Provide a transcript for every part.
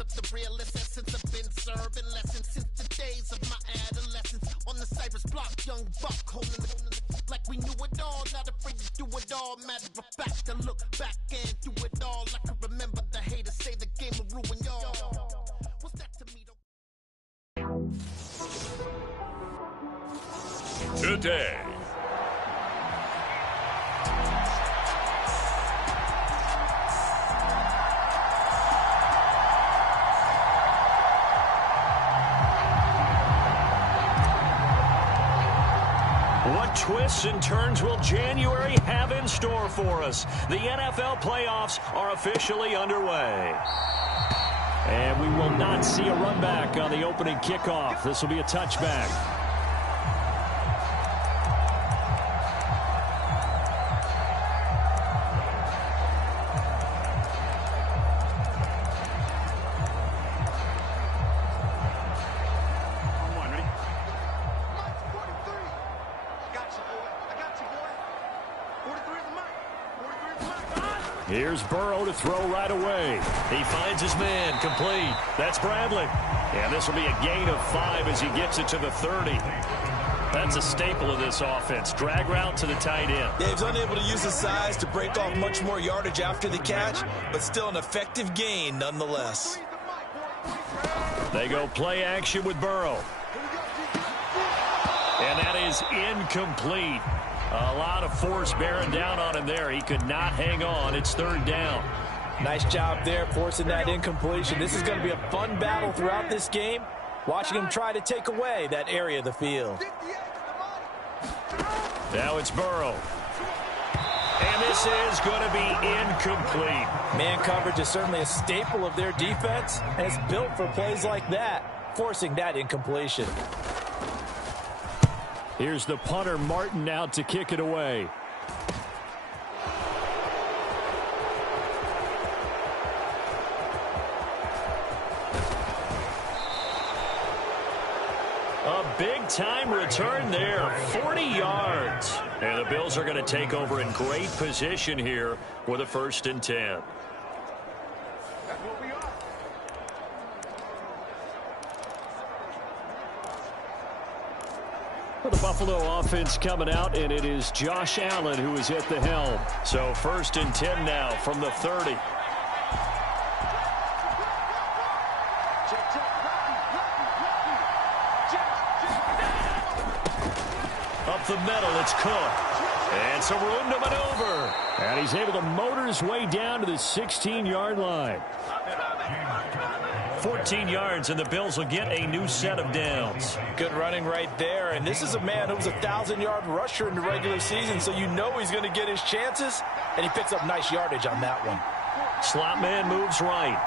of the realest essence. I've been serving lessons since the days of my adolescence. On the Cypress block, young buck holding the like we knew it all, not afraid to do it all. Matter of fact, to look back and do it all. I can remember the haters say the game will ruin y'all. What's that to me? Today. What twists and turns will January have in store for us? The NFL playoffs are officially underway. And we will not see a run back on the opening kickoff. This will be a touchback. Here's Burrow to throw right away. He finds his man, complete. That's Bradley. And this will be a gain of 5 as he gets it to the 30. That's a staple of this offense. Drag route to the tight end. Yeah, he's unable to use his size to break off much more yardage after the catch, but still an effective gain nonetheless. They go play action with Burrow. And that is incomplete. A lot of force bearing down on him there. He could not hang on. It's third down. Nice job there forcing that incompletion. This is going to be a fun battle throughout this game. Watching him try to take away that area of the field. Now it's Burrow. And this is going to be incomplete. Man coverage is certainly a staple of their defense, and it's built for plays like that, forcing that incompletion. Here's the punter, Martin, out to kick it away. A big-time return there, 40 yards. And the Bills are going to take over in great position here with a 1st and 10. The Buffalo offense coming out, and it is Josh Allen who is at the helm. So 1st and 10 now from the 30. Up the middle, it's Cook. And some room to maneuver. And he's able to motor his way down to the 16-yard line. 14 yards, and the Bills will get a new set of downs. Good running right there, and this is a man who was a 1,000-yard rusher in the regular season, so you know he's going to get his chances, and he picks up nice yardage on that one. Slot man moves right.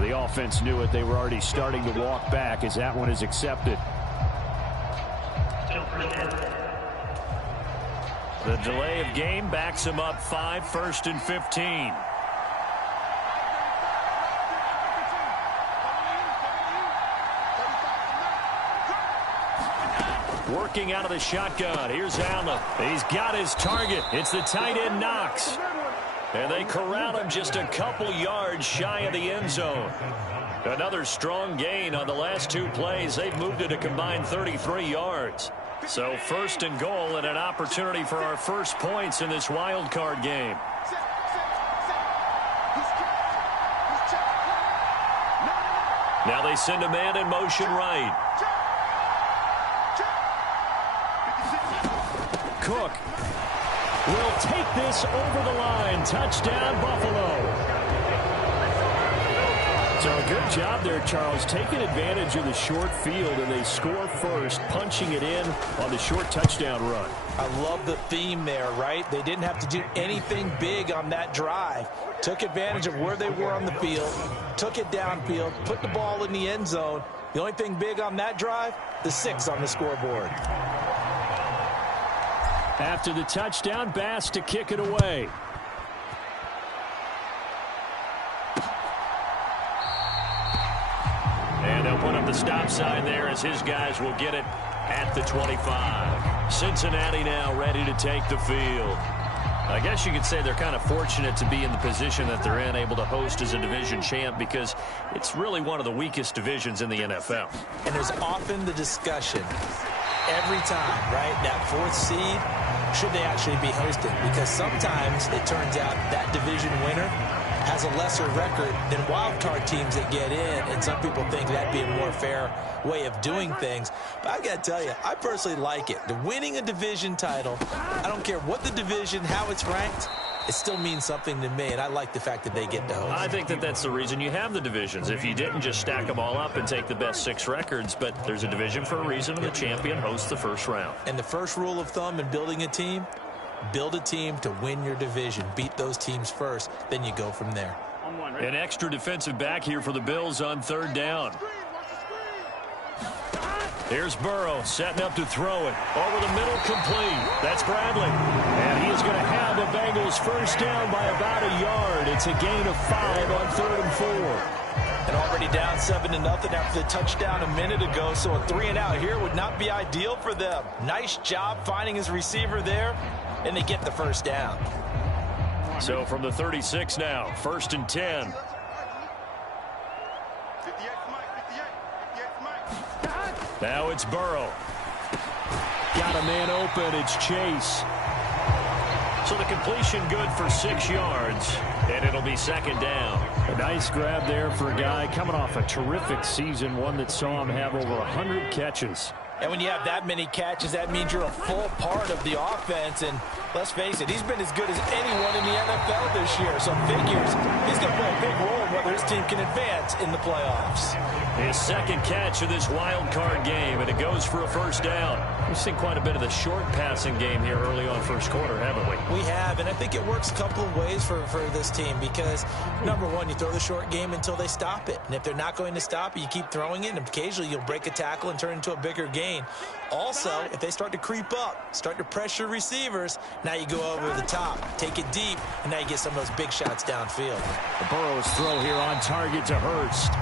The offense knew it. They were already starting to walk back as that one is accepted. The delay of game backs him up 5, 1st and 15. Working out of the shotgun. Here's Allen. He's got his target. It's the tight end Knox. And they corral him just a couple yards shy of the end zone. Another strong gain on the last 2 plays. They've moved it a combined 33 yards. So 1st and goal and an opportunity for our first points in this wild card game. Now they send a man in motion right. Cook will take this over the line. Touchdown, Buffalo. So a good job there, Charles, taking advantage of the short field, and they score first, punching it in on the short touchdown run. I love the theme there, right? They didn't have to do anything big on that drive. Took advantage of where they were on the field, took it downfield, put the ball in the end zone. The only thing big on that drive, the 6 on the scoreboard. After the touchdown, Bass to kick it away. And they'll put up the stop sign there as his guys will get it at the 25. Cincinnati now ready to take the field. I guess you could say they're kind of fortunate to be in the position that they're in, able to host as a division champ, because it's really one of the weakest divisions in the NFL. And there's often the discussion every time, right, that fourth seed, should they actually be hosted? Because sometimes it turns out that division winner has a lesser record than wildcard teams that get in, and some people think that'd be a more fair way of doing things. But I got to tell you, I personally like it. The winning a division title, I don't care what the division, how it's ranked, it still means something to me, and I like the fact that they get to host. I think that that's the reason you have the divisions. If you didn't, just stack them all up and take the best 6 records, but there's a division for a reason, and the champion hosts the first round. And the first rule of thumb in building a team, build a team to win your division. Beat those teams first, then you go from there. An extra defensive back here for the Bills on 3rd down. Here's Burrow setting up to throw it. Over the middle, complete. That's Bradley. And he is going to have the Bengals first down by about a yard. It's a gain of 5 on 3rd and 4. And already down 7-0 after the touchdown a minute ago, so a 3-and-out here would not be ideal for them. Nice job finding his receiver there, and they get the first down. So from the 36 now, 1st and 10. Now it's Burrow. Got a man open. It's Chase. So the completion good for 6 yards, and it'll be 2nd down. A nice grab there for a guy coming off a terrific season, one that saw him have over 100 catches. And when you have that many catches, that means you're a full part of the offense. And let's face it, he's been as good as anyone in the NFL this year. So figures he's going to play a big role in whether his team can advance in the playoffs. His 2nd catch of this wild card game, and it goes for a first down. We've seen quite a bit of the short passing game here early on first quarter, haven't we? We have, and I think it works a couple of ways for this team because, number one, you throw the short game until they stop it. And if they're not going to stop it, you keep throwing it, and occasionally you'll break a tackle and turn it into a bigger gain. Also, if they start to creep up, start to pressure receivers, now you go over the top, take it deep, and now you get some of those big shots downfield. The Burrow's throw here on target to Hurst.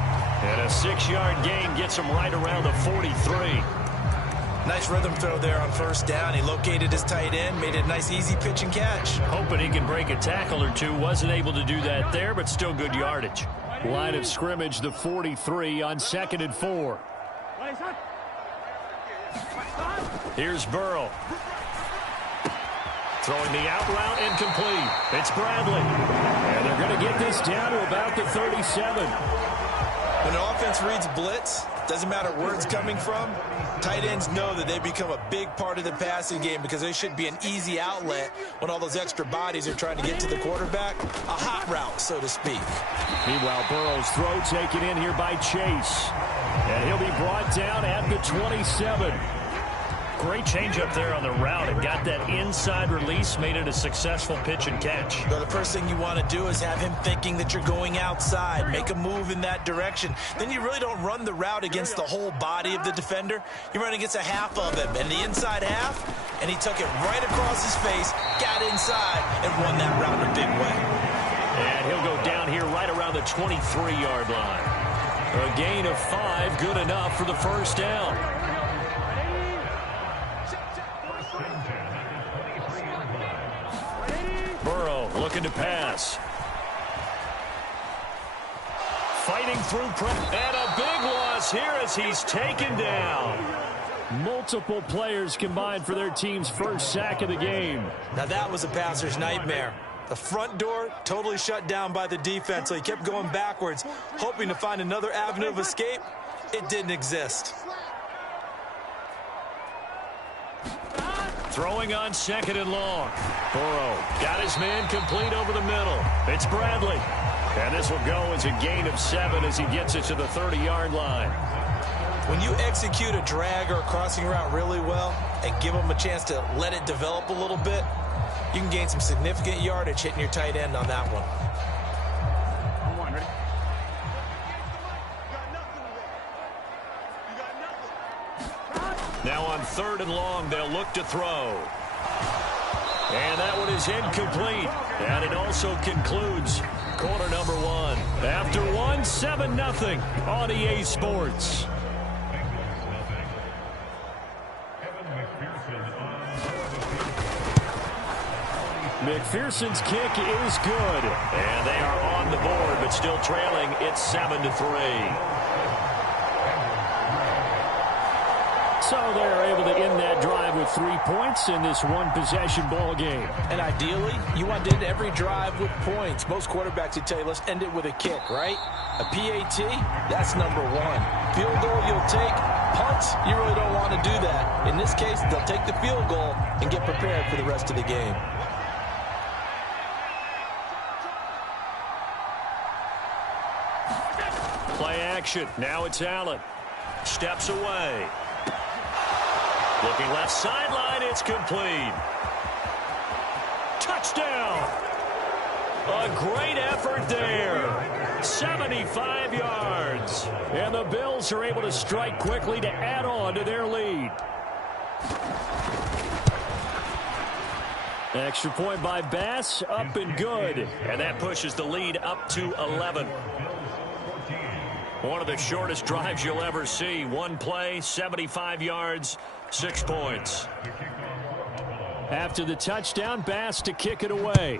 And a 6-yard gain gets him right around the 43. Nice rhythm throw there on first down. He located his tight end, made it a nice easy pitch and catch. Hoping he can break a tackle or two. Wasn't able to do that there, but still good yardage. Line of scrimmage, the 43 on 2nd and 4. Here's Burrow. Throwing the out route incomplete. It's Bradley. And they're going to get this down to about the 37. When an offense reads blitz, doesn't matter where it's coming from, tight ends know that they become a big part of the passing game because they should be an easy outlet when all those extra bodies are trying to get to the quarterback. A hot route, so to speak. Meanwhile, Burrow's throw taken in here by Chase. And he'll be brought down at the 27. Great change up there on the route and got that inside release, made it a successful pitch and catch. So the first thing you want to do is have him thinking that you're going outside, make a move in that direction. Then you really don't run the route against the whole body of the defender. You run against a half of him, and the inside half, and he took it right across his face, got inside, and won that route in a big way. And he'll go down here right around the 23-yard line. A gain of 5, good enough for the first down. Burrow looking to pass. Fighting through and a big loss here as he's taken down. Multiple players combined for their team's first sack of the game. Now that was a passer's nightmare. The front door totally shut down by the defense, so he kept going backwards, hoping to find another avenue of escape. It didn't exist. Throwing on 2nd and long. Burrow got his man complete over the middle. It's Bradley. And this will go as a gain of 7 as he gets it to the 30-yard line. When you execute a drag or a crossing route really well and give them a chance to let it develop a little bit, you can gain some significant yardage hitting your tight end on that one. Now on 3rd and long, they'll look to throw. And that one is incomplete. And it also concludes quarter number one. After one, 7-0 on EA Sports. McPherson's kick is good. And they are on the board, but still trailing. It's 7-3. So they're able to end that drive with 3 points in this one-possession ball game. And ideally, you want to end every drive with points. Most quarterbacks would tell you, let's end it with a kick, right? A PAT, that's number one. Field goal you'll take. Punts, you really don't want to do that. In this case, they'll take the field goal and get prepared for the rest of the game. Play action. Now it's Allen. Steps away. Looking left sideline, it's complete. Touchdown! A great effort there. 75 yards. And the Bills are able to strike quickly to add on to their lead. Extra point by Bass, up and good. And that pushes the lead up to 11. One of the shortest drives you'll ever see. One play, 75 yards, 6 points. After the touchdown, Bass to kick it away.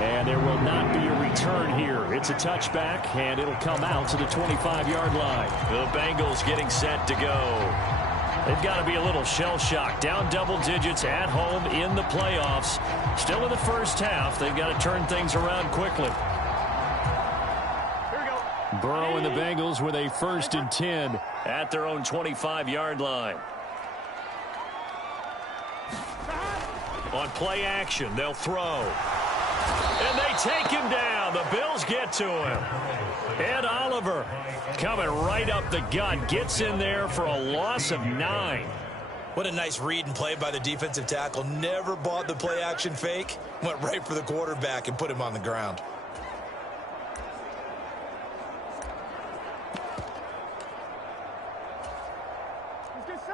And there will not be a return here. It's a touchback, and it'll come out to the 25-yard line. The Bengals getting set to go. They've got to be a little shell-shocked. Down double digits at home in the playoffs. Still in the first half. They've got to turn things around quickly. Burrow and the Bengals with a 1st and 10 at their own 25-yard line. On play action, they'll throw. And they take him down. The Bills get to him. Ed Oliver coming right up the gut. Gets in there for a loss of 9. What a nice read and play by the defensive tackle. Never bought the play action fake. Went right for the quarterback and put him on the ground.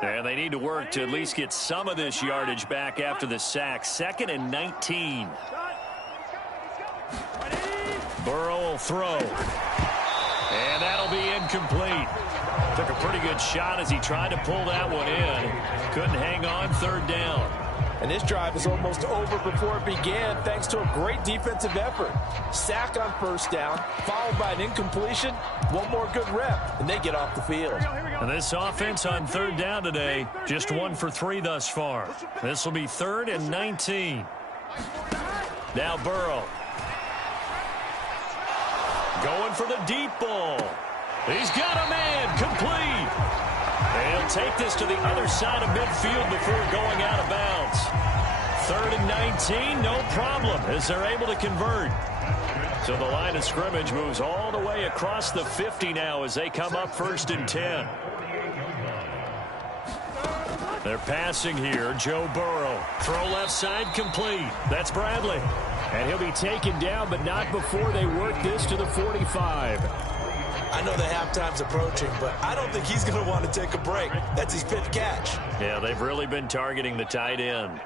And they need to work to at least get some of this yardage back after the sack. 2nd and 19. Burrow will throw. And that'll be incomplete. Took a pretty good shot as he tried to pull that one in. Couldn't hang on. 3rd down. And this drive is almost over before it began thanks to a great defensive effort. Sack on 1st down, followed by an incompletion. One more good rep, and they get off the field. And this offense on 3rd down today, just 1 for 3 thus far. This will be 3rd and 19. Now Burrow. Going for the deep ball. He's got a man. Complete. And he'll take this to the other side of midfield before going out of bounds. 3rd and 19, no problem, as they're able to convert. So the line of scrimmage moves all the way across the 50 now as they come up 1st and 10. They're passing here. Joe Burrow. Throw left side, complete. That's Bradley. And he'll be taken down, but not before they work this to the 45. I know the halftime's approaching, but I don't think he's going to want to take a break. That's his 5th catch. Yeah, they've really been targeting the tight end.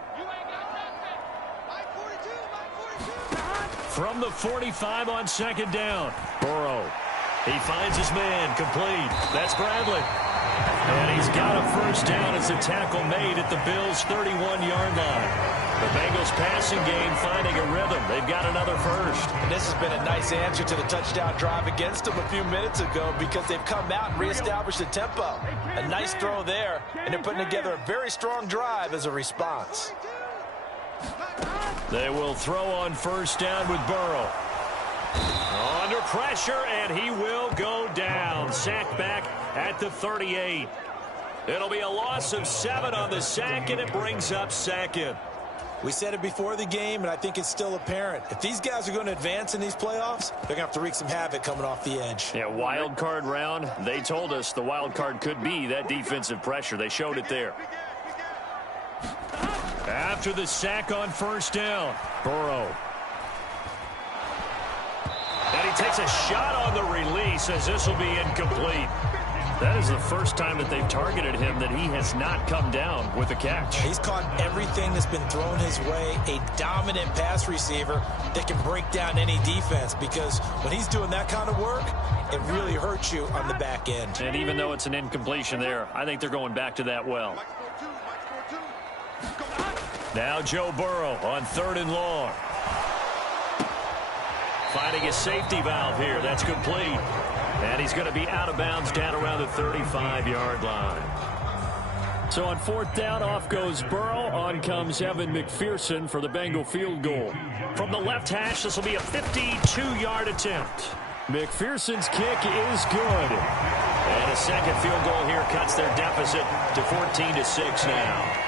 From the 45 on 2nd down. Burrow. He finds his man. Complete. That's Bradley. And he's got a 1st down as a tackle made at the Bills' 31-yard line. The Bengals passing game finding a rhythm. They've got another 1st. And this has been a nice answer to the touchdown drive against them a few minutes ago because they've come out and reestablished the tempo. A nice throw there, and they're putting together a very strong drive as a response. They will throw on 1st down with Burrow. Under pressure, and he will go down. Sacked back at the 38. It'll be a loss of 7 on the sack, and it brings up 2nd. We said it before the game, and I think it's still apparent. If these guys are going to advance in these playoffs, they're going to have to wreak some havoc coming off the edge. Yeah, wild card round. They told us the wild card could be that defensive pressure. They showed it there. After the sack on 1st down, Burrow. And he takes a shot on the release as this will be incomplete. That is the first time that they've targeted him that he has not come down with a catch. He's caught everything that's been thrown his way. A dominant pass receiver that can break down any defense, because when he's doing that kind of work, it really hurts you on the back end. And even though it's an incompletion there, I think they're going back to that well. Now Joe Burrow on 3rd and long. Finding a safety valve here. That's complete. And he's going to be out of bounds down around the 35-yard line. So on 4th down, off goes Burrow. On comes Evan McPherson for the Bengal field goal. From the left hash, this will be a 52-yard attempt. McPherson's kick is good. And a second field goal here cuts their deficit to 14-6 now.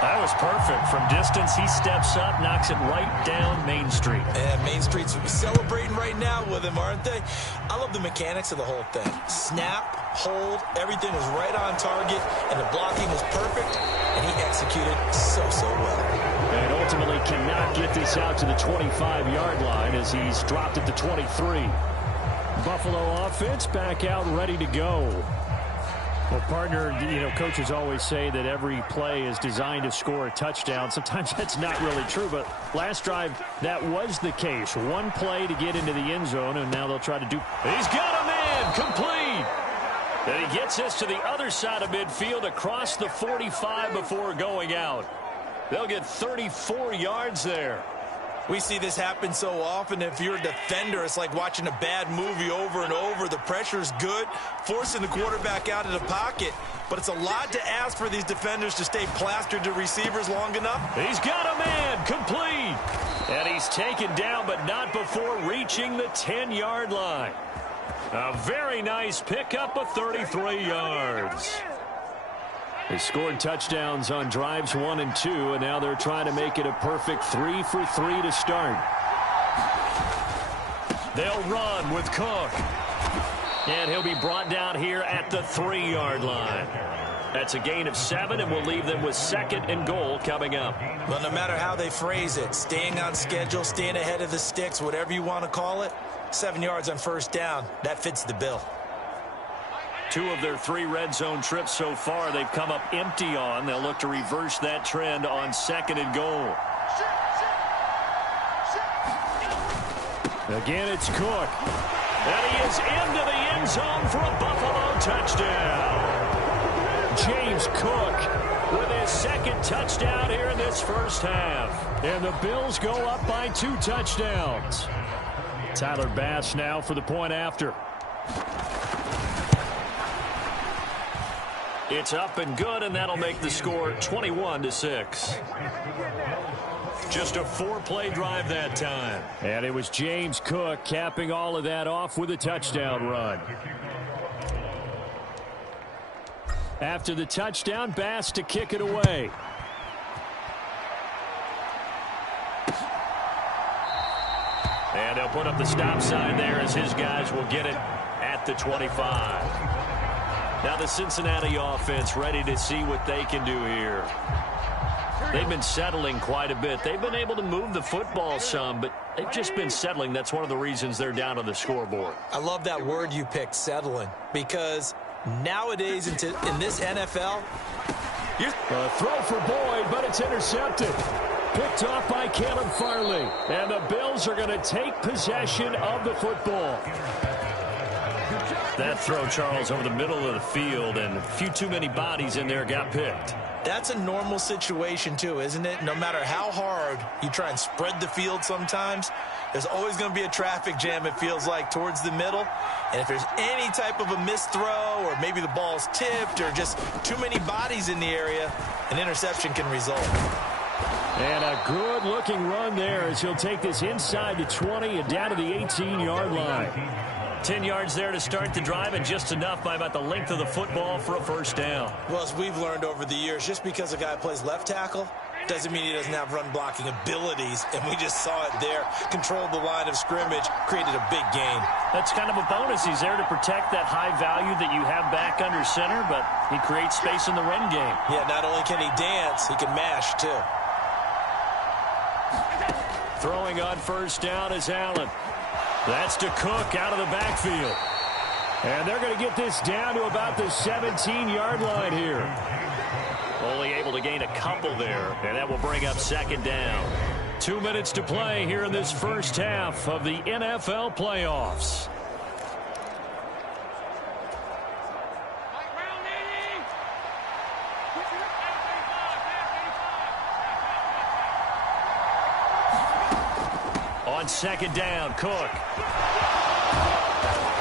That was perfect. From distance, he steps up, knocks it right down Main Street. And Main Street's celebrating right now with him, aren't they? I love the mechanics of the whole thing. Snap, hold, everything was right on target, and the blocking was perfect, and he executed so well. And ultimately cannot get this out to the 25-yard line as he's dropped it to 23. Buffalo offense back out ready to go. Well, partner, coaches always say that every play is designed to score a touchdown. Sometimes that's not really true, but last drive, that was the case. One play to get into the end zone, and now they'll try to do. He's got a man, complete. And he gets this to the other side of midfield across the 45 before going out. They'll get 34 yards there. We see this happen so often. If you're a defender, it's like watching a bad movie over and over. The pressure's good, forcing the quarterback out of the pocket. But it's a lot to ask for these defenders to stay plastered to receivers long enough. He's got a man, complete. And he's taken down, but not before reaching the 10-yard line. A very nice pickup of 33 yards. They scored touchdowns on drives 1 and 2, and now they're trying to make it a perfect 3 for 3 to start. They'll run with Cook. And he'll be brought down here at the 3-yard line. That's a gain of 7, and we'll leave them with 2nd and goal coming up. Well, no matter how they phrase it, staying on schedule, staying ahead of the sticks, whatever you want to call it, 7 yards on 1st down, that fits the bill. 2 of their 3 red zone trips so far they've come up empty on. They'll look to reverse that trend on 2nd and goal. Again, it's Cook. And he is into the end zone for a Buffalo touchdown. James Cook with his 2nd touchdown here in this first half. And the Bills go up by 2 touchdowns. Tyler Bass now for the point after. It's up and good, and that'll make the score 21-6. Just a 4-play drive that time. And it was James Cook capping all of that off with a touchdown run. After the touchdown, Bass to kick it away. And they'll put up the stop sign there as his guys will get it at the 25. Now the Cincinnati offense ready to see what they can do here. They've been settling quite a bit. They've been able to move the football some, but they've just been settling. That's one of the reasons they're down on the scoreboard. I love that word you picked, settling, because nowadays in this NFL, a throw for Boyd, but it's intercepted. Picked off by Caleb Farley. And the Bills are going to take possession of the football. That throw, Charles, over the middle of the field, and a few too many bodies in there got picked. That's a normal situation, too, isn't it? No matter how hard you try and spread the field sometimes, there's always going to be a traffic jam, it feels like, towards the middle. And if there's any type of a missed throw, or maybe the ball's tipped, or just too many bodies in the area, an interception can result. And a good-looking run there as he'll take this inside the 20 and down to the 18-yard line. 10 yards there to start the drive, and just enough by about the length of the football for a first down. Well, as we've learned over the years, just because a guy plays left tackle doesn't mean he doesn't have run-blocking abilities, and we just saw it there. Controlled the line of scrimmage, created a big gain. That's kind of a bonus. He's there to protect that high value that you have back under center, but he creates space in the run game. Yeah, not only can he dance, he can mash, too. Throwing on first down is Allen. That's to Cook out of the backfield. And they're going to get this down to about the 17-yard line here. Only able to gain a couple there, and that will bring up second down. 2 minutes to play here in this first half of the NFL playoffs. On second down, Cook.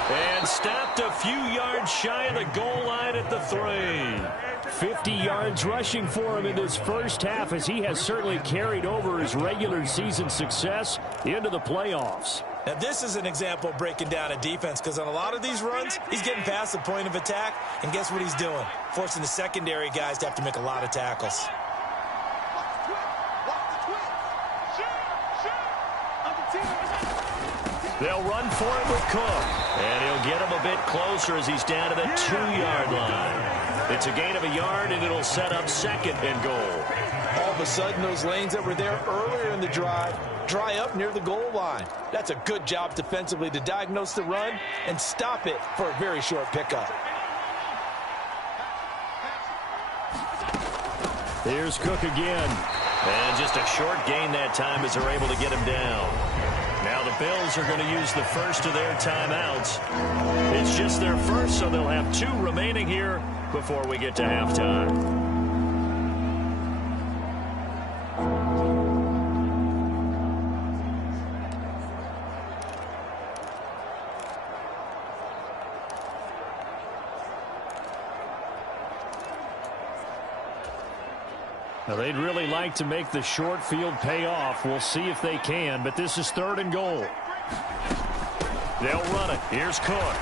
And stopped a few yards shy of the goal line at the 3. 50 yards rushing for him in this first half, as he has certainly carried over his regular season success into the playoffs. Now, this is an example of breaking down a defense, because on a lot of these runs, he's getting past the point of attack, and guess what he's doing? Forcing the secondary guys to have to make a lot of tackles. They'll run for it with Cook. And he'll get him a bit closer as he's down to the 2-yard line. It's a gain of a yard, and it'll set up second and goal. All of a sudden, those lanes that were there earlier in the drive dry up near the goal line. That's a good job defensively to diagnose the run and stop it for a very short pickup. Here's Cook again. And just a short gain that time as they're able to get him down. Now the Bills are going to use the first of their timeouts. It's just their first, so they'll have 2 remaining here before we get to halftime. Now, they'd really like to make the short field pay off. We'll see if they can, but this is 3rd and goal. They'll run it. Here's Cook.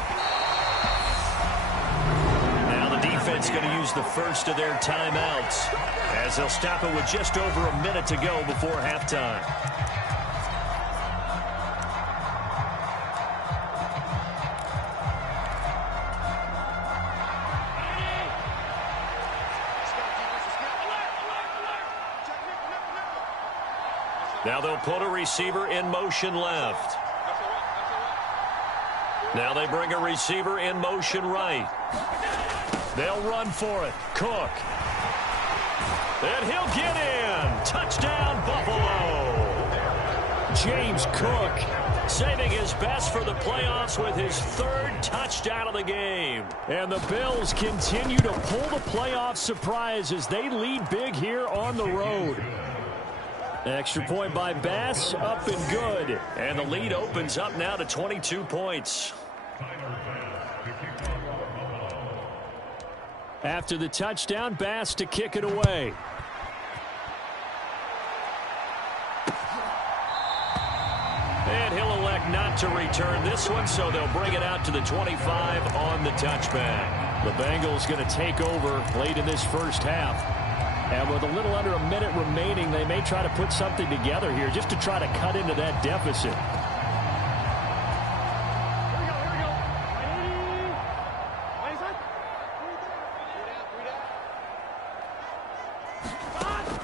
Now the defense going to use the first of their timeouts as they'll stop it with just over a minute to go before halftime. Now they'll put a receiver in motion left. Now they bring a receiver in motion right. They'll run for it. Cook. And he'll get in. Touchdown, Buffalo. James Cook saving his best for the playoffs with his 3rd touchdown of the game. And the Bills continue to pull the playoff surprise as they lead big here on the road. Extra point by Bass, up and good. And the lead opens up now to 22 points. After the touchdown, Bass to kick it away. And he'll elect not to return this one, so they'll bring it out to the 25 on the touchback. The Bengals going to take over late in this first half. And with a little under a minute remaining, they may try to put something together here just to try to cut into that deficit.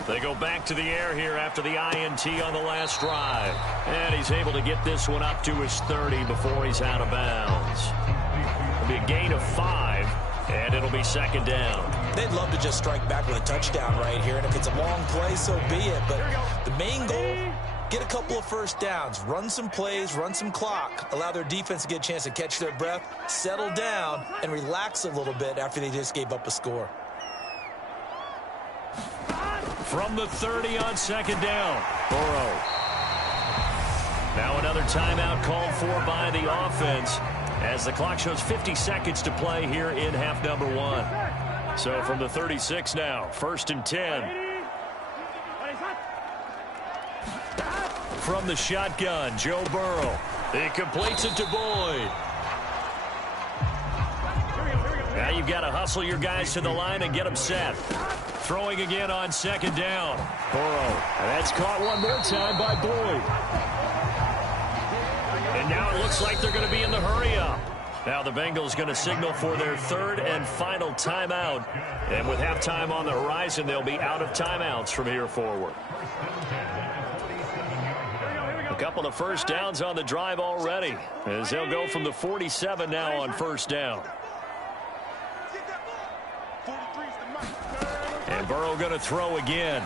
They go back to the air here after the INT on the last drive. And he's able to get this one up to his 30 before he's out of bounds. It'll be a gain of 5. And it'll be second down. They'd love to just strike back with a touchdown right here. And if it's a long play, so be it. But the main goal, get a couple of first downs, run some plays, run some clock, allow their defense to get a chance to catch their breath, settle down, and relax a little bit after they just gave up a score. From the 30 on second down, Burrow. Now another timeout called for by the offense, as the clock shows 50 seconds to play here in half number 1. So from the 36 now, 1st and 10. From the shotgun, Joe Burrow. He completes it to Boyd. Now you've got to hustle your guys to the line and get them set. Throwing again on second down. Burrow. And that's caught one more time by Boyd. And now it looks like they're going to be in the hurry-up. Now the Bengals going to signal for their 3rd and final timeout. And with halftime on the horizon, they'll be out of timeouts from here forward. A Couple of first downs on the drive already, as they'll go from the 47 now on first down. And Burrow going to throw again.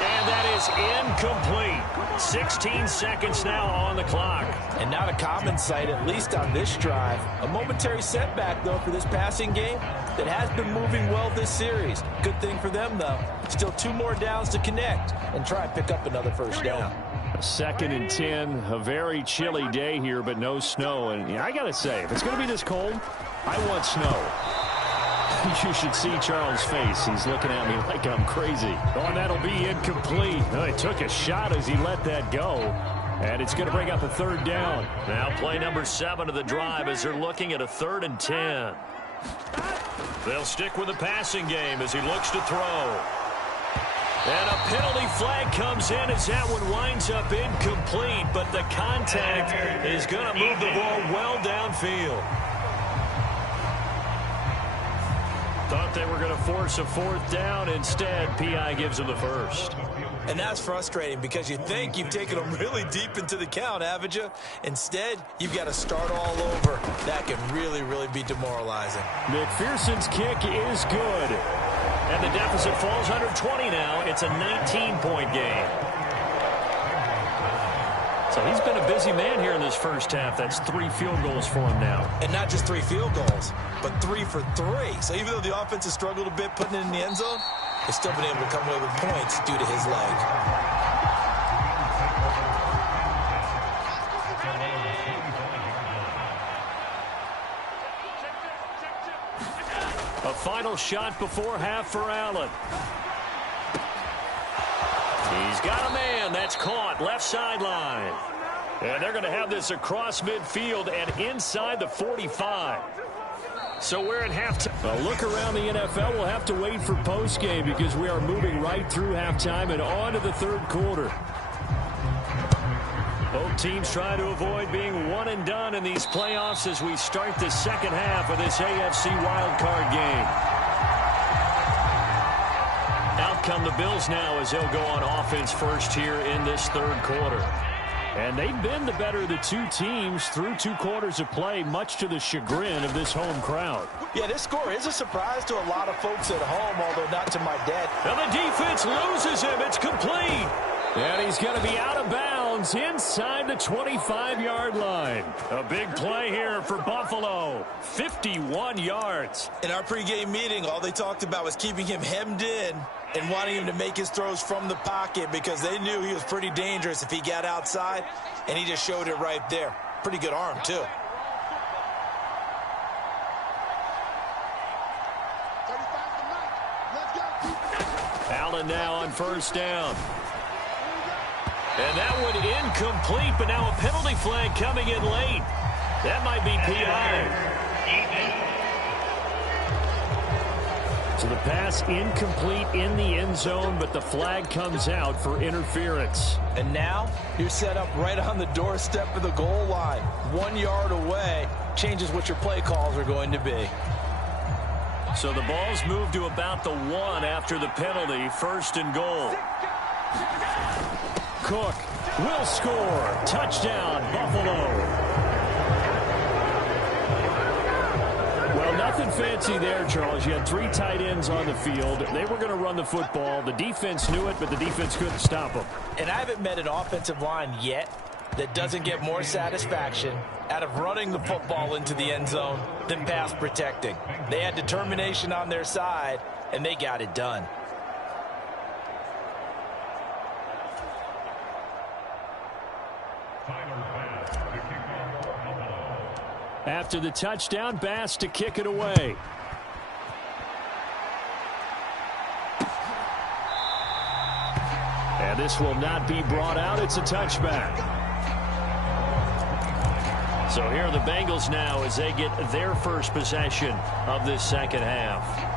And that is incomplete. 16 seconds now on the clock. And not a common sight, at least on this drive. A momentary setback, though, for this passing game that has been moving well this series. Good thing for them, though. Still 2 more downs to connect and try and pick up another first down. 2nd and 10. A very chilly day here, but no snow. And I got to say, if it's going to be this cold, I want snow. You should see Charles' face. He's looking at me like I'm crazy. Oh, and that'll be incomplete. Oh, he took a shot as he let that go. And it's going to bring up a 3rd down. Now play number 7 of the drive as they're looking at a 3rd and 10. They'll stick with the passing game as he looks to throw. And a penalty flag comes in as that one winds up incomplete. But the contact is going to move the ball well downfield. Thought they were going to force a 4th down. Instead, P.I. gives them the first. And that's frustrating because you think you've taken them really deep into the count, haven't you? Instead, you've got to start all over. That can really, really be demoralizing. McPherson's kick is good. And the deficit falls under 20 now. It's a 19-point game. So he's been a busy man here in this first half. That's 3 field goals for him now. And not just 3 field goals, but 3 for 3. So even though the offense has struggled a bit putting it in the end zone, they've still been able to come away with points due to his leg. A final shot before half for Allen. He's got a man. That's caught. Left sideline. And they're going to have this across midfield and inside the 45. So we're at halftime. A look around the NFL. We'll have to wait for postgame because we are moving right through halftime and on to the 3rd quarter. Both teams try to avoid being one and done in these playoffs as we start the second half of this AFC wildcard game. Out come the Bills now as they'll go on offense first here in this 3rd quarter. And they've been the better of the 2 teams through 2 quarters of play, much to the chagrin of this home crowd. Yeah, this score is a surprise to a lot of folks at home, although not to my dad. And the defense loses him. It's complete. And he's going to be out of bounds inside the 25-yard line. A big play here for Buffalo. 51 yards. In our pregame meeting, all they talked about was keeping him hemmed in and wanting him to make his throws from the pocket because they knew he was pretty dangerous if he got outside, and he just showed it right there. Pretty good arm, too. Allen now on first down. And that one incomplete, but now a penalty flag coming in late. That might be P.I. So the pass incomplete in the end zone, but the flag comes out for interference. And now you're set up right on the doorstep of the goal line. 1 yard away changes what your play calls are going to be. So the ball's moved to about the 1 after the penalty. 1st and goal. Cook will score. Touchdown, Buffalo. Well, nothing fancy there, Charles. You had 3 tight ends on the field. They were going to run the football. The defense knew it, but the defense couldn't stop them. And I haven't met an offensive line yet that doesn't get more satisfaction out of running the football into the end zone than pass protecting. They had determination on their side, and they got it done. After the touchdown, Bass to kick it away. And this will not be brought out. It's a touchback. So here are the Bengals now as they get their first possession of this second half.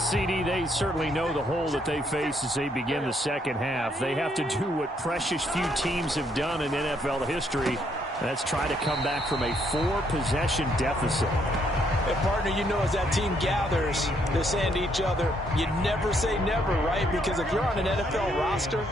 CD, they certainly know the hole that they face as they begin the second half. They have to do what precious few teams have done in NFL history. That's try to come back from a 4-possession deficit. And partner, you know, as that team gathers, they're saying to each other, you never say never, right? Because if you're on an NFL roster,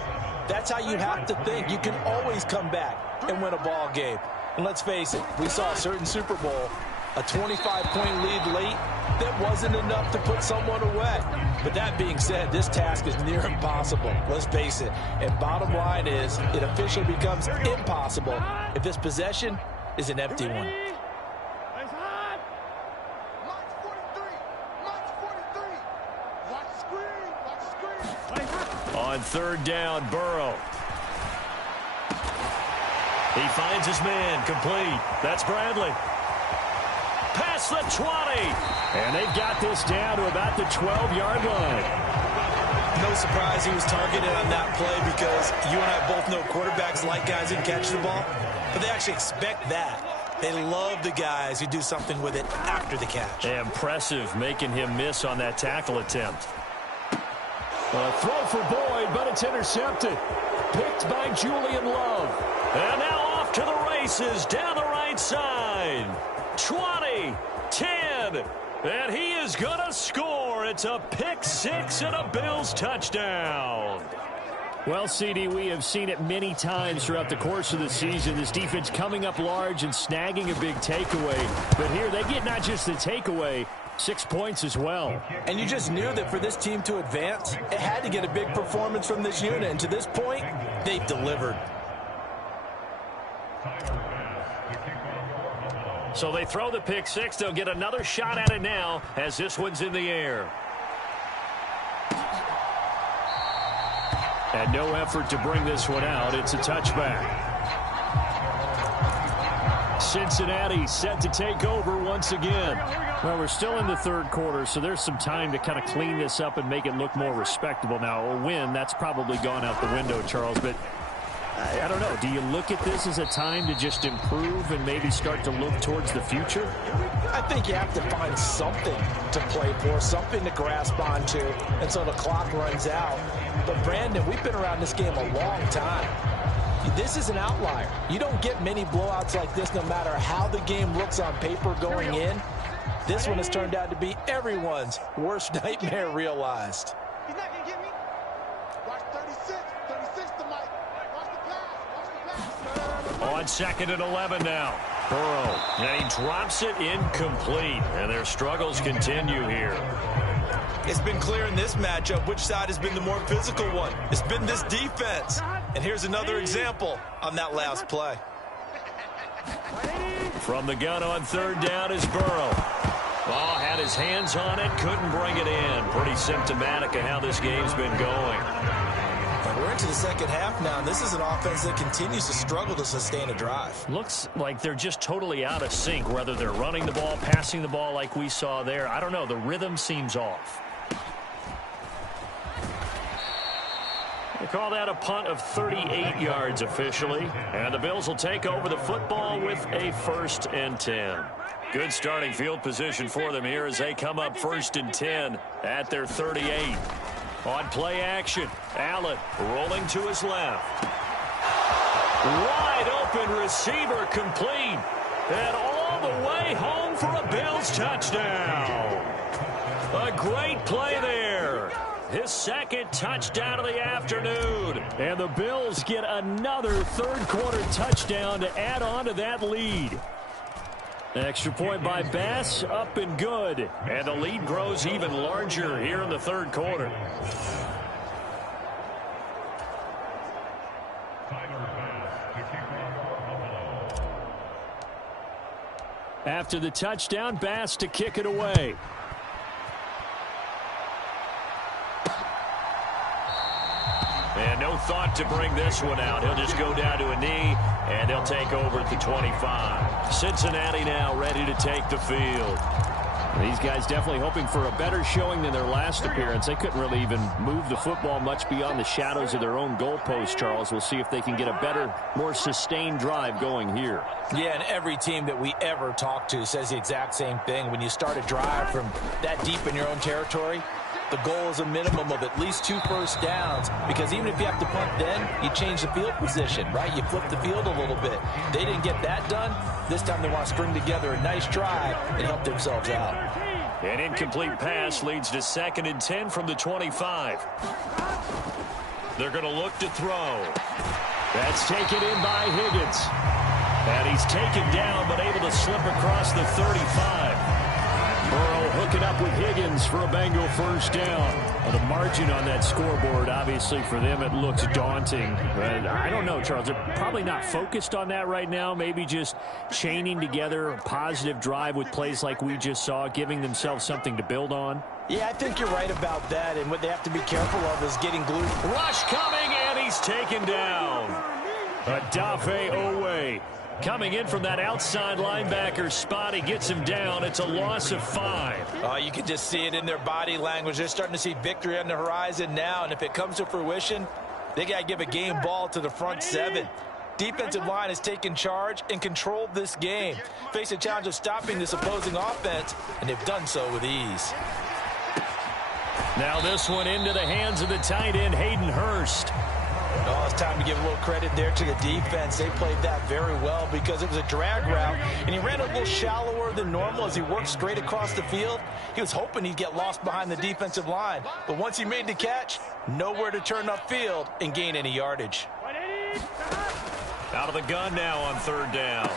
That's how you have to think. You can always come back and win a ball game. And let's face it, we saw a certain Super Bowl, a 25-point lead late, that wasn't enough to put someone away. But that being said, this task is near impossible. Let's face it. And bottom line is, it officially becomes impossible if this possession is an empty one. On third down, Burrow. He finds his man, complete. That's Bradley. Past the 20. And they've got this down to about the 12-yard line. No surprise he was targeted on that play because you and I both know quarterbacks like guys who can catch the ball, but they actually expect that. They love the guys who do something with it after the catch. Impressive making him miss on that tackle attempt. A throw for Boyd, but it's intercepted. Picked by Julian Love. And now off to the races down the right side. 20, 10, and he is going to score. It's a pick six and a Bills touchdown. Well, CD, we have seen it many times throughout the course of the season. This defense coming up large and snagging a big takeaway. But here they get not just the takeaway, 6 points as well. And you just knew that for this team to advance, it had to get a big performance from this unit. And to this point, they've delivered. So they throw the pick six. They'll get another shot at it now as this one's in the air. And no effort to bring this one out. It's a touchback. Cincinnati set to take over once again. Well, we're still in the third quarter, so there's some time to kind of clean this up and make it look more respectable. Now, a win, that's probably gone out the window, Charles, but I don't know. Do you look at this as a time to just improve and maybe start to look towards the future? I think you have to find something to play for, something to grasp onto, and so the clock runs out. But, Brandon, we've been around this game a long time. This is an outlier. You don't get many blowouts like this no matter how the game looks on paper going in. This one has turned out to be everyone's worst nightmare realized. He's not going to get me. Watch 36. 36 to Mike. Watch the pass. Watch the pass. On second and 11 now. Burrow. And he drops it incomplete. And their struggles continue here. It's been clear in this matchup which side has been the more physical one. It's been this defense. And here's another example on that last play. From the gun on third down is Burrow. Oh, had his hands on it, couldn't bring it in. Pretty symptomatic of how this game's been going. We're into the second half now, and this is an offense that continues to struggle to sustain a drive. Looks like they're just totally out of sync, whether they're running the ball, passing the ball like we saw there. I don't know, the rhythm seems off. They call that a punt of 38 yards officially. And the Bills will take over the football with a 1st and 10. Good starting field position for them here as they come up 1st and 10 at their 38. On play action, Allen rolling to his left. Wide open receiver complete. And all the way home for a Bills touchdown. A great play there. His second touchdown of the afternoon. And the Bills get another third-quarter touchdown to add on to that lead. Extra point by Bass, up and good. And the lead grows even larger here in the third quarter. After the touchdown, Bass to kick it away. And no thought to bring this one out. He'll just go down to a knee, and they'll take over at the 25. Cincinnati now ready to take the field. These guys definitely hoping for a better showing than their last appearance. They couldn't really even move the football much beyond the shadows of their own goalpost, Charles. We'll see if they can get a better, more sustained drive going here. Yeah, and every team that we ever talk to says the exact same thing. When you start a drive from that deep in your own territory, the goal is a minimum of at least 2 first downs, because even if you have to punt then, you change the field position, right? You flip the field a little bit. They didn't get that done. This time they want to string together a nice drive and help themselves out. An incomplete pass leads to 2nd and 10 from the 25. They're going to look to throw. That's taken in by Higgins. And he's taken down, but able to slip across the 35. Burrow hooking up with Higgins for a Bengal first down. Well, the margin on that scoreboard, obviously, for them, it looks daunting. But I don't know, Charles. They're probably not focused on that right now. Maybe just chaining together a positive drive with plays like we just saw, giving themselves something to build on. Yeah, I think you're right about that. And what they have to be careful of is getting glued. Rush coming, and he's taken down. Adafe Owe coming in from that outside linebacker spot. He gets him down. It's a loss of 5. You can just see it in their body language. They're starting to see victory on the horizon now. And if it comes to fruition, they got to give a game ball to the front 7. Defensive line has taken charge and controlled this game. Face a challenge of stopping this opposing offense, and they've done so with ease. Now this one into the hands of the tight end, Hayden Hurst. Oh, it's time to give a little credit there to the defense. They played that very well because it was a drag route, and he ran a little shallower than normal as he worked straight across the field. He was hoping he'd get lost behind the defensive line, but once he made the catch, nowhere to turn upfield and gain any yardage. Out of the gun now on 3rd down.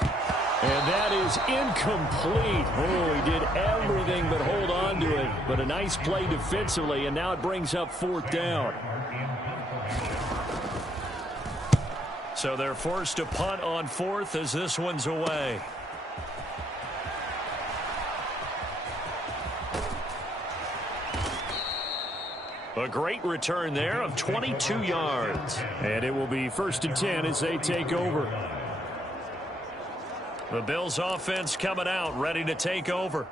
And that is incomplete. Oh, he did everything but hold on to it. But a nice play defensively, and now it brings up 4th down. So they're forced to punt on 4th as this one's away. A great return there of 22 yards. And it will be 1st and 10 as they take over. The Bills offense coming out, ready to take over.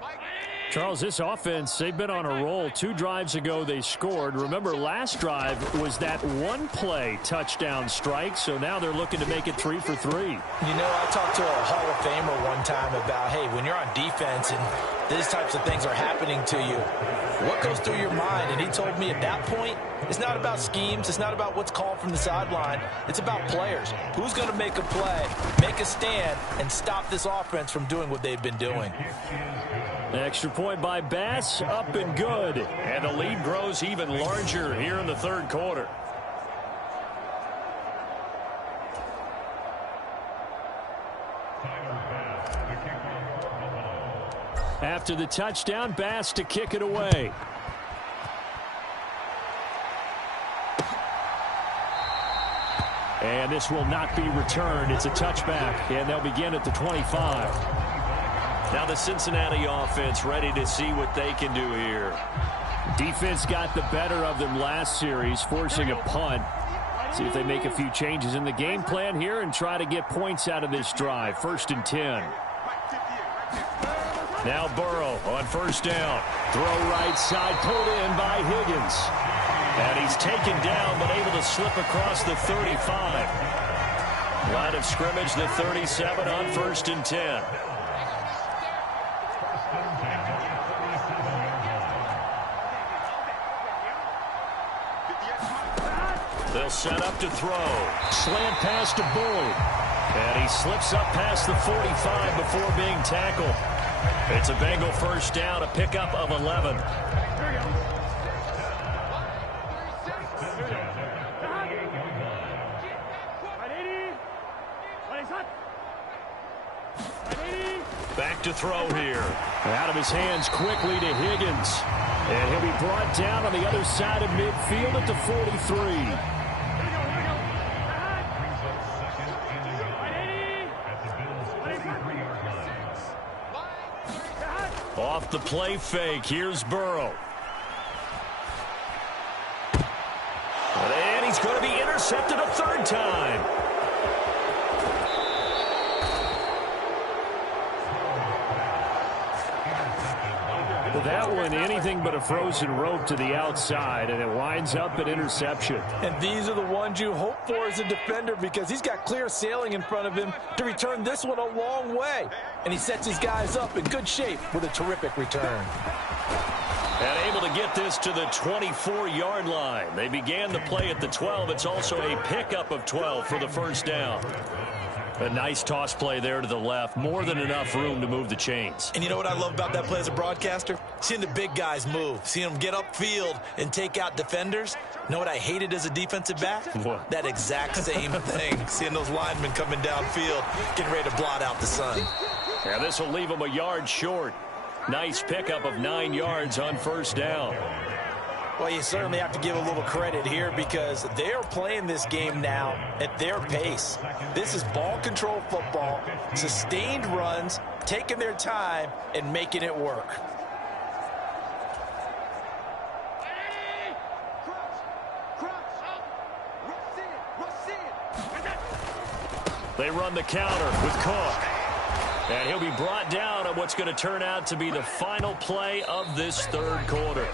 Charles, this offense, they've been on a roll. 2 drives ago, they scored. Remember, last drive was that one-play touchdown strike, so now they're looking to make it 3 for 3. You know, I talked to a Hall of Famer one time about, hey, when you're on defense and these types of things are happening to you, what goes through your mind? And he told me at that point, it's not about schemes. It's not about what's called from the sideline. It's about players. Who's going to make a play, make a stand, and stop this offense from doing what they've been doing? Extra point by Bass, up and good. And the lead grows even larger here in the 3rd quarter. After the touchdown, Bass to kick it away. And this will not be returned. It's a touchback, and they'll begin at the 25. Now the Cincinnati offense ready to see what they can do here. Defense got the better of them last series, forcing a punt. See if they make a few changes in the game plan here and try to get points out of this drive. 1st and 10. Now Burrow on 1st down. Throw right side, pulled in by Higgins. And he's taken down, but able to slip across the 35. Line of scrimmage, the 37 on 1st and 10. They'll set up to throw. Slant pass to Bull. And he slips up past the 45 before being tackled. It's a Bengal first down, a pickup of 11. Back to throw here. Out of his hands quickly to Higgins. And he'll be brought down on the other side of midfield at the 43. Off the play fake, here's Burrow. And he's going to be intercepted a 3rd time. That one, anything but a frozen rope to the outside, and it winds up an interception. And these are the ones you hope for as a defender because he's got clear sailing in front of him to return this one a long way. And he sets his guys up in good shape with a terrific return. And able to get this to the 24-yard line. They began the play at the 12. It's also a pickup of 12 for the first down. A nice toss play there to the left. More than enough room to move the chains. And you know what I love about that play as a broadcaster? Seeing the big guys move. Seeing them get upfield and take out defenders. You know what I hated as a defensive back? What? That exact same thing. Seeing those linemen coming downfield, getting ready to blot out the sun. Yeah, this will leave them a yard short. Nice pickup of 9 yards on first down. Well, you certainly have to give a little credit here because they are playing this game now at their pace. This is ball control football, sustained runs, taking their time, and making it work. They run the counter with Cook. And he'll be brought down on what's going to turn out to be the final play of this third quarter.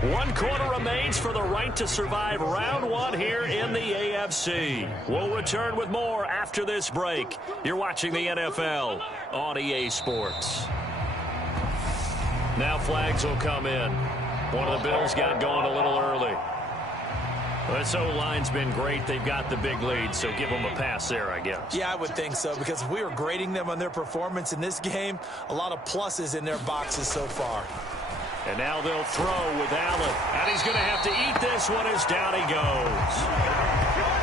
1 quarter remains for the right to survive round 1 here in the AFC. We'll return with more after this break. You're watching the NFL on EA Sports. Now flags will come in. One of the Bills got going a little early. This O-line's been great. They've got the big lead, so give them a pass there, I guess. Yeah, I would think so, because if we were grading them on their performance in this game, a lot of pluses in their boxes so far. And now they'll throw with Allen. And he's going to have to eat this one as down he goes.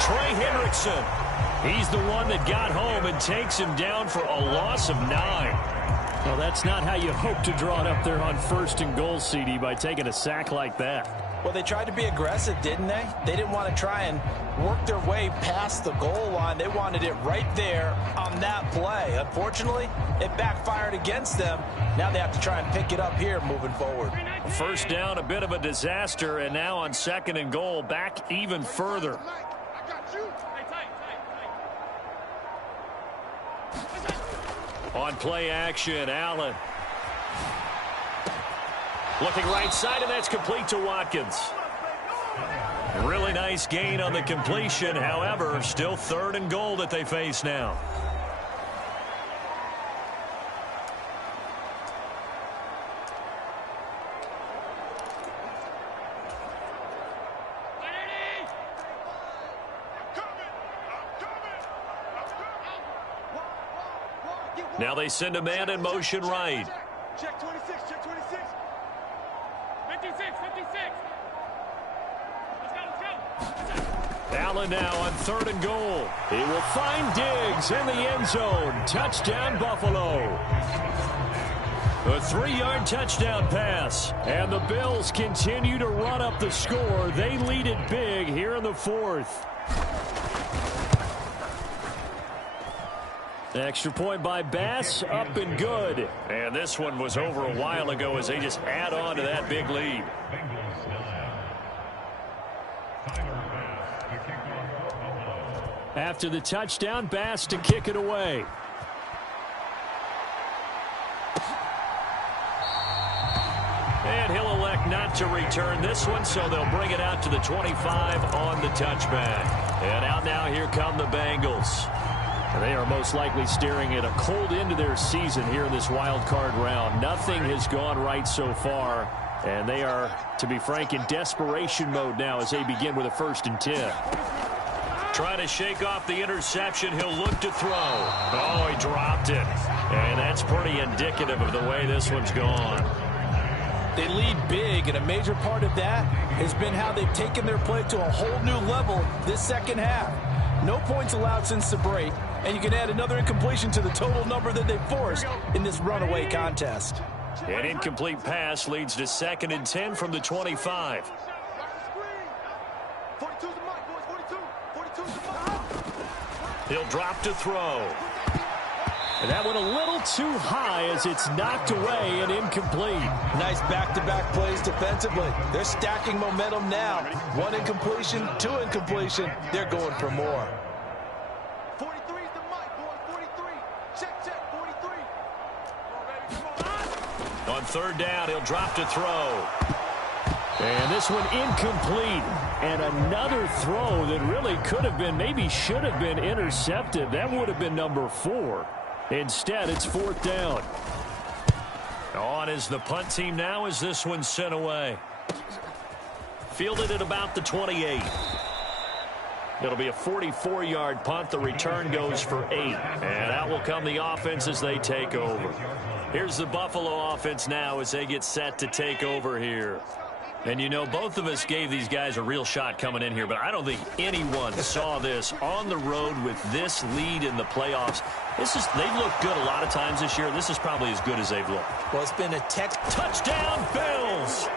Trey Hendrickson. He's the one that got home and takes him down for a loss of 9. Well, that's not how you hope to draw it up there on 1st and goal, CD, by taking a sack like that. Well, they tried to be aggressive, didn't they? They didn't want to try and work their way past the goal line. They wanted it right there on that play. Unfortunately, it backfired against them. Now they have to try and pick it up here moving forward. First down, a bit of a disaster, and now on 2nd and goal, back even further. On play action, Allen. Looking right side, and that's complete to Watkins. Really nice gain on the completion. However, still 3rd and goal that they face now. Now they send a man in motion right. Check 26, check 26. 56, 56. Let's go. Allen now on 3rd and goal. He will find Diggs in the end zone. Touchdown, Buffalo. A 3-yard touchdown pass. And the Bills continue to run up the score. They lead it big here in the 4th. Extra point by Bass, up and good. And this one was over a while ago as they just add on to that big lead. After the touchdown, Bass to kick it away. And he'll elect not to return this one, so they'll bring it out to the 25 on the touchback. And out now, here come the Bengals. They are most likely staring at a cold end to their season here in this wild card round. Nothing has gone right so far, and they are, to be frank, in desperation mode now as they begin with a 1st and 10. Trying to shake off the interception. He'll look to throw. Oh, he dropped it. And that's pretty indicative of the way this one's gone. They lead big, and a major part of that has been how they've taken their play to a whole new level this second half. No points allowed since the break, and you can add another incompletion to the total number that they forced in this runaway contest. An incomplete pass leads to 2nd and 10 from the 25. He'll drop to throw. And that went a little too high as it's knocked away and incomplete. Nice back-to-back plays defensively. They're stacking momentum now. 1 incompletion, 2 incompletion. They're going for more. 43 is the mic, boy. 43. Check, 43. On 3rd down, he'll drop to throw. And this one incomplete. And another throw that really could have been, maybe should have been intercepted. That would have been number 4. Instead, it's 4th down. On is the punt team now as this one's sent away. Fielded at about the 28. It'll be a 44-yard punt. The return goes for 8. And out will come the offense as they take over. Here's the Buffalo offense now as they get set to take over here. And, you know, both of us gave these guys a real shot coming in here, but I don't think anyone saw this on the road with this lead in the playoffs. They've looked good a lot of times this year. This is probably as good as they've looked. Well, it's been a touchdown, Bills!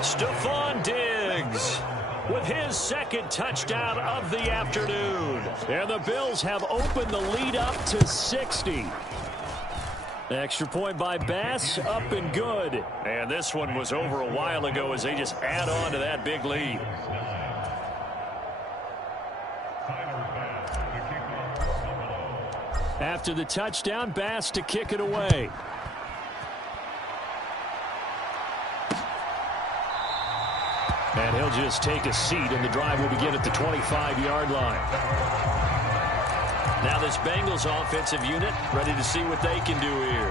Stephon Diggs with his second touchdown of the afternoon. And the Bills have opened the lead up to 60. Extra point by Bass, up and good. And this one was over a while ago as they just add on to that big lead. After the touchdown, Bass to kick it away. And he'll just take a seat, and the drive will begin at the 25-yard line. Now this Bengals offensive unit ready to see what they can do here.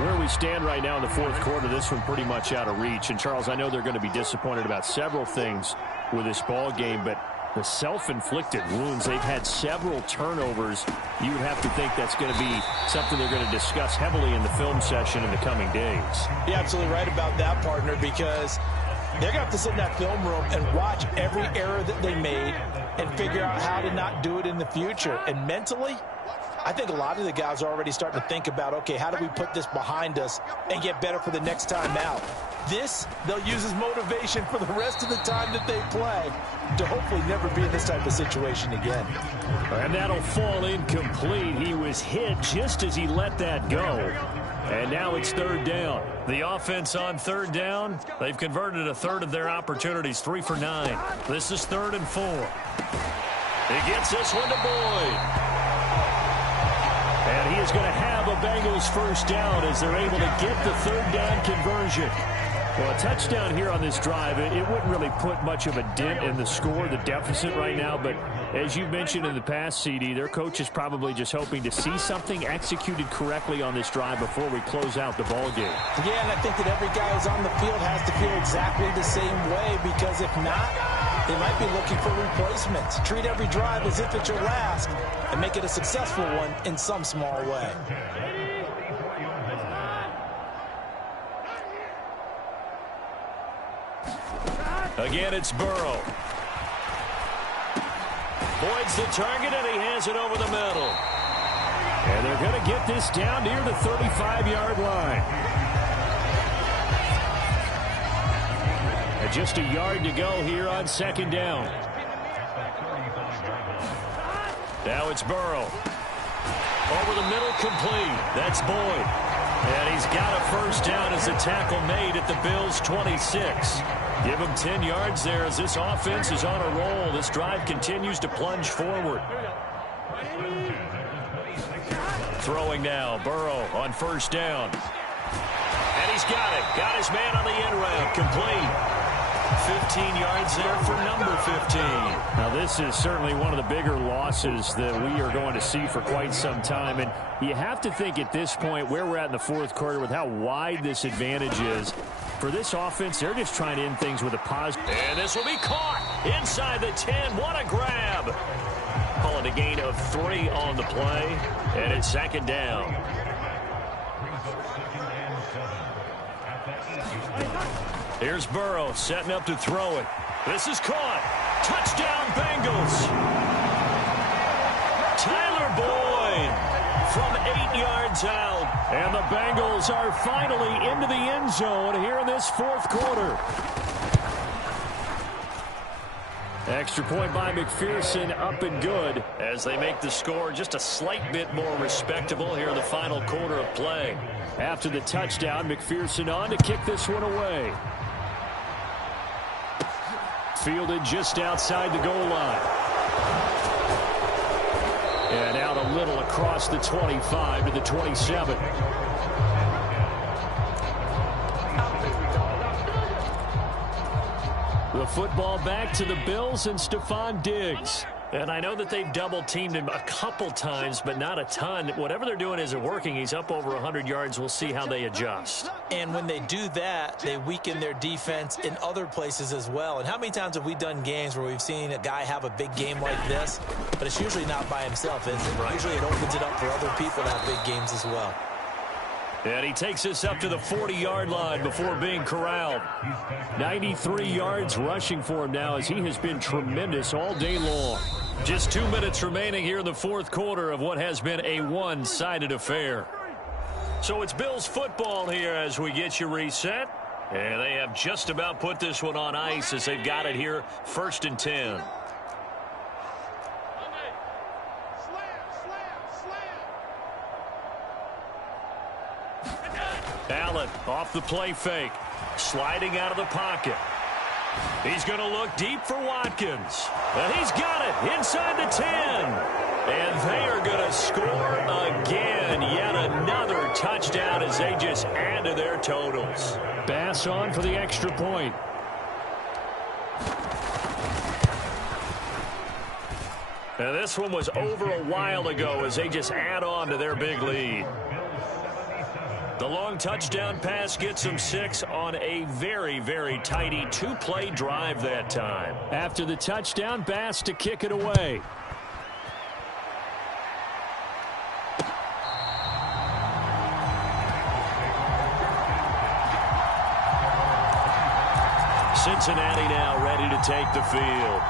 Where we stand right now in the fourth quarter, this one pretty much out of reach. And, Charles, I know they're going to be disappointed about several things with this ball game, but the self-inflicted wounds, they've had several turnovers. You would have to think that's going to be something they're going to discuss heavily in the film session in the coming days. You're absolutely right about that, partner, because they're going to have to sit in that film room and watch every error that they made and figure out how to not do it in the future. And mentally, I think a lot of the guys are already starting to think about, okay, how do we put this behind us and get better for the next time out? This, they'll use as motivation for the rest of the time that they play to hopefully never be in this type of situation again. And that'll fall incomplete. He was hit just as he let that go. And now it's third down. The offense on third down, they've converted a third of their opportunities, 3 for 9. This is 3rd and 4. He gets this one to Boyd. And he is going to have a Bengals first down as they're able to get the third down conversion. Well, a touchdown here on this drive, it wouldn't really put much of a dent in the score, the deficit right now. But as you mentioned in the past, CD, their coach is probably just hoping to see something executed correctly on this drive before we close out the ball game. Yeah, and I think that every guy who's on the field has to feel exactly the same way, because if not, they might be looking for replacements. Treat every drive as if it's your last and make it a successful one in some small way. Again, it's Burrow. Boyd's the target, and he hands it over the middle. And they're going to get this down near the 35-yard line. And just a yard to go here on second down. Now it's Burrow. Over the middle, complete. That's Boyd. And he's got a first down as the tackle made at the Bills' 26. Give him 10 yards there as this offense is on a roll. This drive continues to plunge forward. Throwing now, Burrow on first down. And he's got it. Got his man on the end route. Complete. 15 yards there for number 15. Now, this is certainly one of the bigger losses that we are going to see for quite some time. And you have to think at this point where we're at in the fourth quarter with how wide this advantage is. For this offense, they're just trying to end things with a positive. And this will be caught inside the 10. What a grab. Call it a gain of 3 on the play. And it's second down. Here's Burrow setting up to throw it. This is caught. Touchdown, Bengals. Tyler Boyd from 8 yards out. And the Bengals are finally into the end zone here in this fourth quarter. Extra point by McPherson, up and good. As they make the score just a slight bit more respectable here in the final quarter of play. After the touchdown, McPherson on to kick this one away. Fielded just outside the goal line. And out a little across the 25 to the 27. The football back to the Bills and Stephon Diggs. And I know that they've double-teamed him a couple times, but not a ton. Whatever they're doing isn't working. He's up over 100 yards. We'll see how they adjust. And when they do that, they weaken their defense in other places as well. And how many times have we done games where we've seen a guy have a big game like this, but it's usually not by himself, is it? Right. Usually it opens it up for other people to have big games as well. And he takes us up to the 40-yard line before being corralled. 93 yards rushing for him now as he has been tremendous all day long. Just 2 minutes remaining here in the fourth quarter of what has been a one-sided affair. So it's Bills football here as we get you reset. And they have just about put this one on ice as they've got it here, 1st and 10. Allen off the play fake, sliding out of the pocket. He's going to look deep for Watkins. And he's got it inside the 10. And they are going to score again. Yet another touchdown as they just add to their totals. Bass on for the extra point. And this one was over a while ago as they just add on to their big lead. The long touchdown pass gets them 6 on a very, very tidy 2-play drive that time. After the touchdown, Bass to kick it away. Cincinnati now ready to take the field.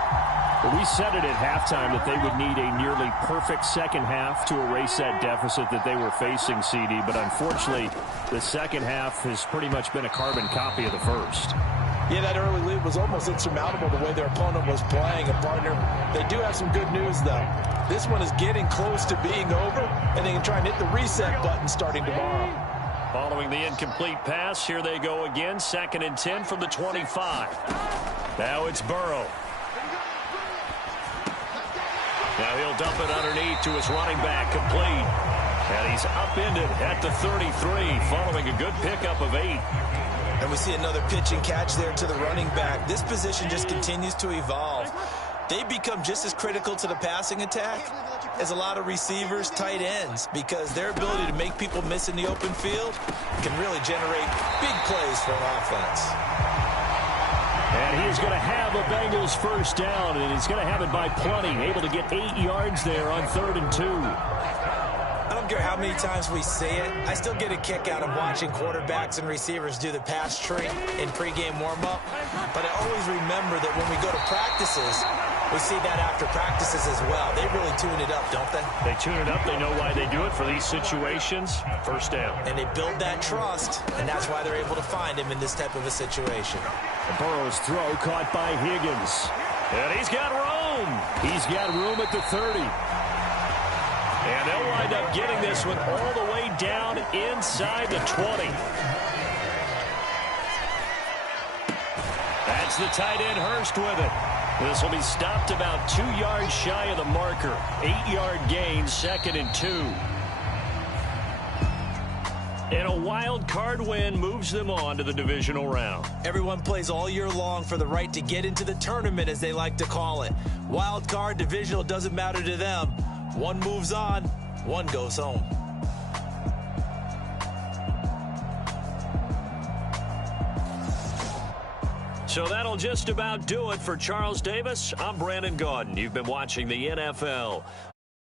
Well, we said it at halftime that they would need a nearly perfect second half to erase that deficit that they were facing, CD. But unfortunately, the second half has pretty much been a carbon copy of the first. Yeah, that early lead was almost insurmountable the way their opponent was playing. And, partner, they do have some good news, though. This one is getting close to being over, and they can try and hit the reset button starting tomorrow. Following the incomplete pass, here they go again. 2nd and 10 from the 25. Now it's Burrow. Now he'll dump it underneath to his running back, complete. And he's upended at the 33, following a good pickup of 8. And we see another pitch and catch there to the running back. This position just continues to evolve. They become just as critical to the passing attack as a lot of receivers, tight ends, because their ability to make people miss in the open field can really generate big plays for an offense. And he's going to have a Bengals first down, and he's going to have it by plenty, able to get 8 yards there on 3rd and 2. I don't care how many times we say it, I still get a kick out of watching quarterbacks and receivers do the pass tree in pregame warm-up. But I always remember that when we go to practices, we see that after practices as well. They really tune it up, don't they? They tune it up. They know why they do it for these situations. First down. And they build that trust, and that's why they're able to find him in this type of a situation. Burrow's throw caught by Higgins. And he's got room. He's got room at the 30. And they'll wind up getting this one all the way down inside the 20. That's the tight end Hurst with it. This will be stopped about 2 yards shy of the marker. 8-yard gain, 2nd and 2. And a wild card win moves them on to the divisional round. Everyone plays all year long for the right to get into the tournament, as they like to call it. Wild card, divisional, doesn't matter to them. One moves on, one goes home. So that'll just about do it for Charles Davis. I'm Brandon Gaudin. You've been watching the NFL